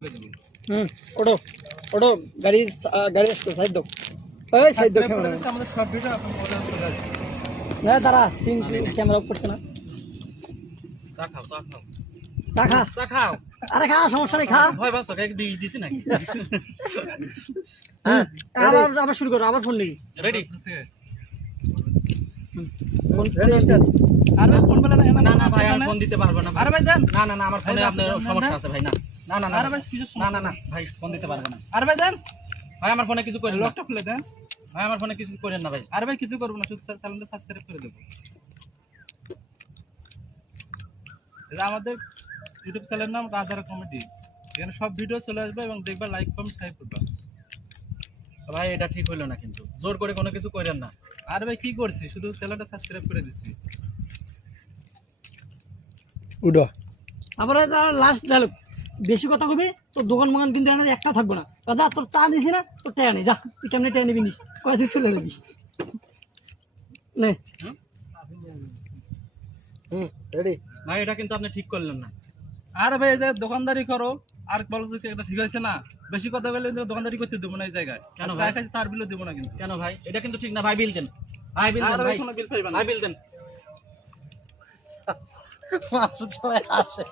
ওঠো ওঠো, গাড়ি গাড়ি আসতো সাইড দাও, ওই সাইড দাও। আমাদের সব ভিডিও আপনি মোবাইলে চলে আসবে। না দাঁড়া, সিন ক্যামেরা অফ করছে না। চা খাও চা খাও চা খা, চা খাও। আরে খা, সমস্যা নেই, খা। ভয় পাচ্ছ কাকে দিছি নাকি? হ্যাঁ, আবার আবার শুরু করো, আবার ফোন নেই। রেডি? Phone start. আরে ফোন বলে না না ভাই আমি ফোন দিতে পারবো না। আরে ভাই দেন। না না না আমার ফোনে আপনার সমস্যা আছে ভাই। না না না আরে ভাই কিছু না না না ভাই ফোন দিতে পারবো না। আরে ভাই দেন। ভাই আমার ফোনে কিছু করেন না। লকটা খুলে দেন। ভাই আমার ফোনে কিছু করেন না ভাই। আরে ভাই কিছু করব না, শুধু চ্যানেলটা সাবস্ক্রাইব করে দেব। এটা আমাদের ইউটিউব চ্যানেলের নাম রাজারা কমেডি। এখানে সব ভিডিও চলে আসবে এবং দেখবা, লাইক কমেন্ট শেয়ার করবা। ভাই এটা ঠিক হইলো না, কিন্তু জোর করে কোনো কিছু করেন না। আরে ভাই কি করছি, শুধু চ্যানেলটা সাবস্ক্রাইব করে দিচ্ছি। উডো আবার লাস্ট ডায়লগ, বেশি কথা কবি তোর দোকান মোকান কিন্তু এখানে একটা থাকবো না। দাদা তোর চা নিছি না, তোর টেয়া নেই, যা তুই কেমনি টেয়া নিবি নিস, কয়েক চলে যাবি। নে রেডি ভাই এটা কিন্তু আপনি ঠিক করলেন না। আরে ভাই এই যে দোকানদারি করো আর বলো যে এটা ঠিক হয়েছে না, বেশি কথা বলে দোকানদারি করতে দেবো না এই জায়গায়। কেন ভাই? চার বিলও দেবো না কিন্তু। কেন ভাই? এটা কিন্তু ঠিক না ভাই, বিল দেন। ভাই বিল দেন ভাই, কোনো বিল পাইবেন না। ভাই বিল দেন। মাসুদ সবাই আসে।